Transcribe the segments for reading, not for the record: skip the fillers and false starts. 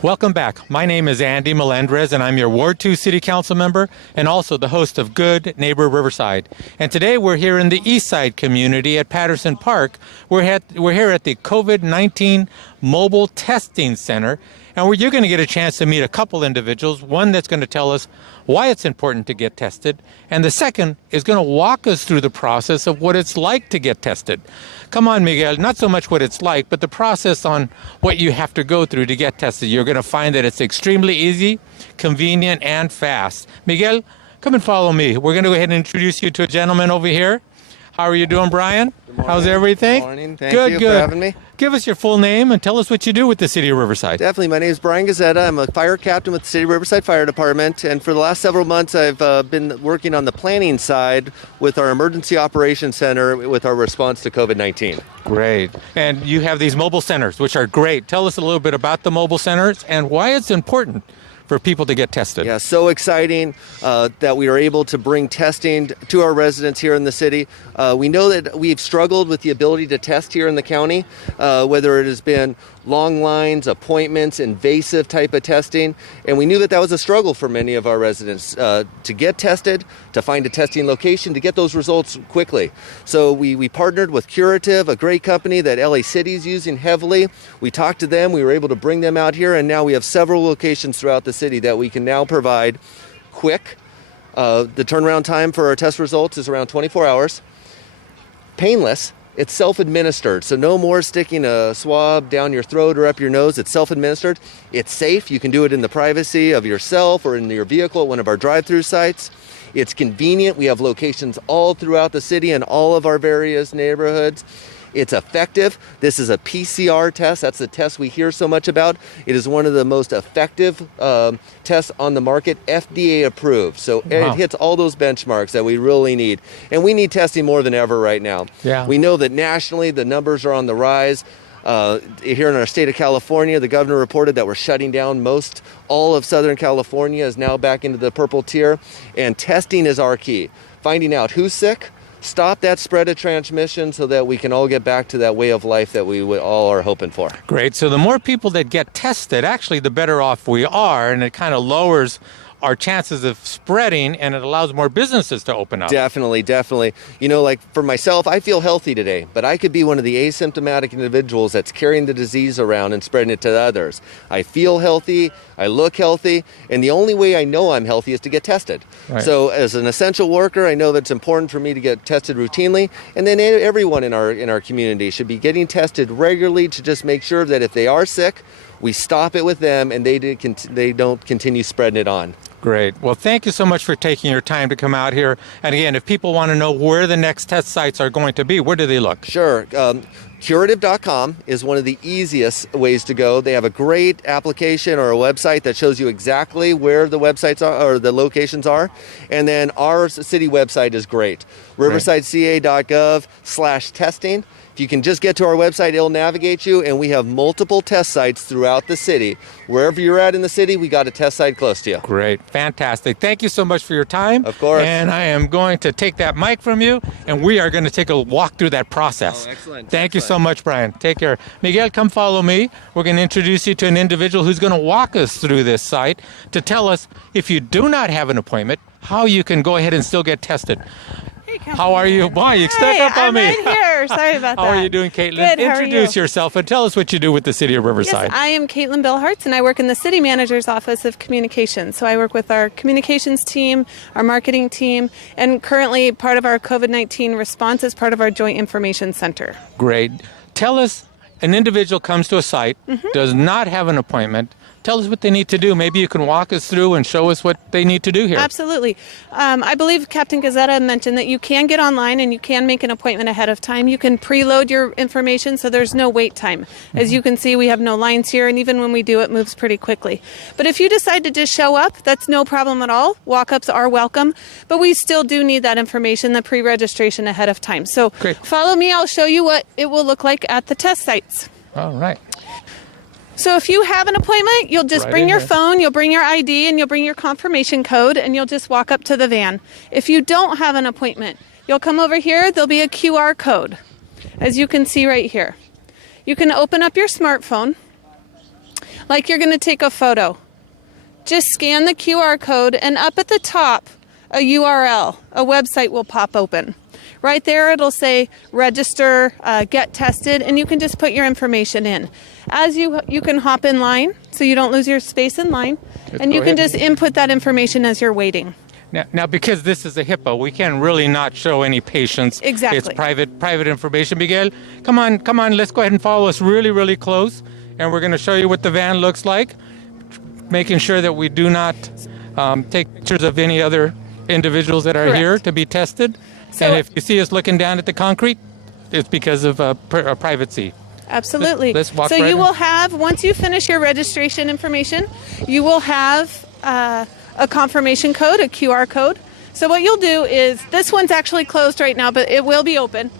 Welcome back. My name is Andy Melendrez, and I'm your Ward 2 City Council member and also the host of Good Neighbor Riverside. And today we're here in the East Side community at Patterson Park. We're here at the COVID-19 Mobile Testing Center, and you're going to get a chance to meet a couple individuals, one that's going to tell us why it's important to get tested, and the second is going to walk us through the process of what it's like to get tested. Come on, Miguel, not so much what it's like, but the process on what you have to go through to get tested. You're going to find that it's extremely easy, convenient, and fast. Miguel, come and follow me. We're going to go ahead and introduce you to a gentleman over here. How are you doing, Brian? Good morning. How's everything? Good morning. Thank you for having me. Give us your full name and tell us what you do with the City of Riverside. Definitely. My name is Brian Gazzetta. I'm a fire captain with the City of Riverside Fire Department. And for the last several months, I've been working on the planning side with our Emergency Operations Center with our response to COVID-19. Great. And you have these mobile centers, which are great. Tell us a little bit about the mobile centers and why it's important for people to get tested. Yeah, so exciting that we are able to bring testing to our residents here in the city. We know that we've struggled with the ability to test here in the county, whether it has been long lines, appointments, invasive type of testing, and we knew that that was a struggle for many of our residents to get tested, to find a testing location, to get those results quickly. So we partnered with Curative, a great company that LA City is using heavily. We talked to them, we were able to bring them out here, and now we have several locations throughout the city that we can now provide quick. The turnaround time for our test results is around 24 hours. Painless. It's self-administered, so no more sticking a swab down your throat or up your nose. It's self-administered. It's safe. You can do it in the privacy of yourself or in your vehicle at one of our drive-through sites. It's convenient. We have locations all throughout the city and all of our various neighborhoods. It's effective. This is a PCR test. That's the test we hear so much about. It is one of the most effective tests on the market, FDA approved. So It hits all those benchmarks that we really need. And we need testing more than ever right now. Yeah. We know that nationally the numbers are on the rise. Here in our state of California, the governor reported that we're shutting down all of Southern California is now back into the purple tier. And testing is our key. Finding out who's sick, stop that spread of transmission so that we can all get back to that way of life that we all are hoping for. Great. So the more people that get tested, actually, the better off we are, and it kind of lowers our chances of spreading, and it allows more businesses to open up. Definitely. You know, like for myself, I feel healthy today, but I could be one of the asymptomatic individuals that's carrying the disease around and spreading it to others. I feel healthy, I look healthy, and the only way I know I'm healthy is to get tested. Right. So as an essential worker, I know that it's important for me to get tested routinely, and then everyone in our community should be getting tested regularly to just make sure that if they are sick, we stop it with them and they don't continue spreading it on. Great. Well, thank you so much for taking your time to come out here. And again, if people want to know where the next test sites are going to be, where do they look? Sure. Curative.com is one of the easiest ways to go. They have a great application or a website that shows you exactly where the websites are or the locations are. And then our city website is great. riversideca.gov/testing. If you can just get to our website, it'll navigate you, and we have multiple test sites throughout the city. Wherever you're at in the city, we got a test site close to you. Great. Fantastic. Thank you so much for your time. Of course. And I am going to take that mic from you, and we are going to take a walk through that process. Oh, excellent. Thank you so much, Brian. Take care. Miguel, come follow me. We're going to introduce you to an individual who's going to walk us through this site to tell us, if you do not have an appointment, how you can go ahead and still get tested. How are you? Why you stuck up on me? I'm right here. Sorry about that. How are you doing, Caitlin? Good. Introduce yourself and tell us what you do with the City of Riverside. Yes, I am Caitlin Billhartz, and I work in the City Manager's Office of Communications. So I work with our communications team, our marketing team, and currently part of our COVID-19 response is part of our Joint Information Center. Great. Tell us, an individual comes to a site, does not have an appointment. Tell us what they need to do. Maybe you can walk us through and show us what they need to do here. Absolutely. I believe Captain Gazzetta mentioned that you can get online and you can make an appointment ahead of time. You can preload your information so there's no wait time. As you can see, we have no lines here, and even when we do, it moves pretty quickly. But if you decide to just show up, that's no problem at all. Walk-ups are welcome, but we still do need that information, the pre-registration ahead of time. So Follow me. I'll show you what it will look like at the test sites. All right. So if you have an appointment, you'll just bring your phone, you'll bring your ID, and you'll bring your confirmation code, and you'll just walk up to the van. If you don't have an appointment, you'll come over here. There'll be a QR code, as you can see right here. You can open up your smartphone. like you're going to take a photo. Just scan the QR code, and up at the top, a URL, a website will pop open. Right there, it'll say register, get tested, and you can just put your information in. As you can hop in line, so you don't lose your space in line, and you can just input that information as you're waiting. Now, because this is a HIPAA, we can really not show any patients. Exactly. It's private information. Miguel, come on, let's go ahead and follow us really, really close, and we're going to show you what the van looks like, making sure that we do not take pictures of any other individuals that are Correct. here to be tested. So, and if you see us looking down at the concrete, it's because of privacy. absolutely. Let's walk so right you in. will have, once you finish your registration information, you will have a confirmation code, a QR code. So what you'll do is, this one's actually closed right now, but it will be open.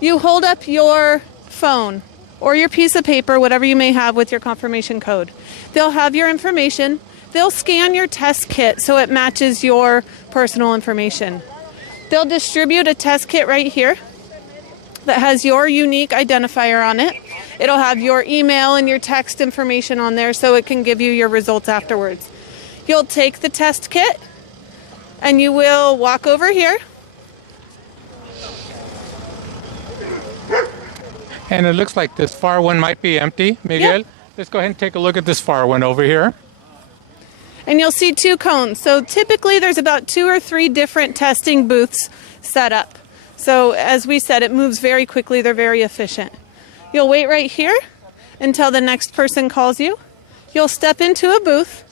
You hold up your phone or your piece of paper, whatever you may have with your confirmation code. They'll have your information. They'll scan your test kit so it matches your personal information. They'll distribute a test kit right here that has your unique identifier on it. It'll have your email and your text information on there so it can give you your results afterwards. You'll take the test kit and you will walk over here. And it looks like this far one might be empty. Miguel, Yep. let's go ahead and take a look at this far one over here. And you'll see 2 cones. So typically there's about 2 or 3 different testing booths set up. So as we said, it moves very quickly. They're very efficient. You'll wait right here until the next person calls you. You'll step into a booth.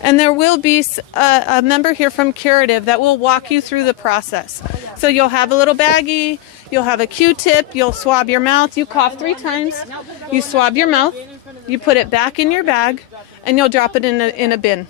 And there will be a member here from Curative that will walk you through the process. So you'll have a little baggie, you'll have a Q-tip, you'll swab your mouth, you cough 3 times, you swab your mouth, you put it back in your bag, and you'll drop it in a bin.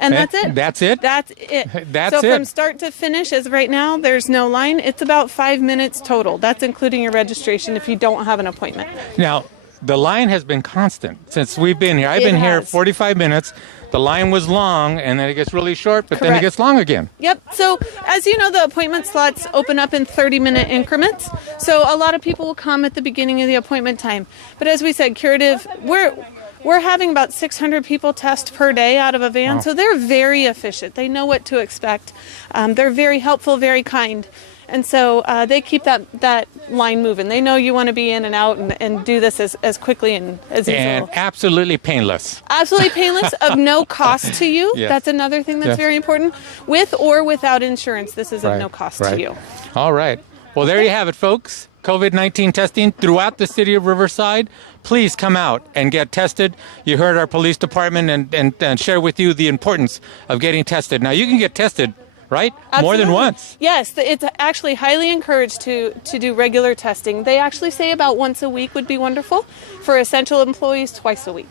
And that's it. That's it? That's it. That's so it. from start to finish, as right now, there's no line. It's about 5 minutes total. That's including your registration if you don't have an appointment. Now, the line has been constant since we've been here. I've been here has. 45 minutes. The line was long, and then it gets really short, but then it Correct. gets long again. Yep. So as you know, the appointment slots open up in 30-minute increments. So a lot of people will come at the beginning of the appointment time. But as we said, Curative, we're having about 600 people test per day out of a van. Wow. So they're very efficient. They know what to expect. They're very helpful, very kind. And so they keep that line moving. They know you want to be in and out and do this as quickly and as And easily. absolutely painless. Absolutely painless, of no cost to you. Yes. That's another thing that's Yes. very important. With or without insurance, this is of no cost to you. All right. Well, there you have it, folks. COVID-19 testing throughout the city of Riverside. Please come out and get tested. You heard our police department and share with you the importance of getting tested. Now, you can get tested, right? More than Absolutely. once. Yes, it's actually highly encouraged to do regular testing. They actually say about once a week would be wonderful. For essential employees, twice a week.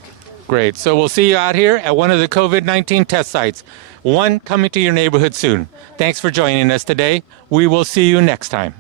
Great. So we'll see you out here at one of the COVID-19 test sites. One coming to your neighborhood soon. Thanks for joining us today. We will see you next time.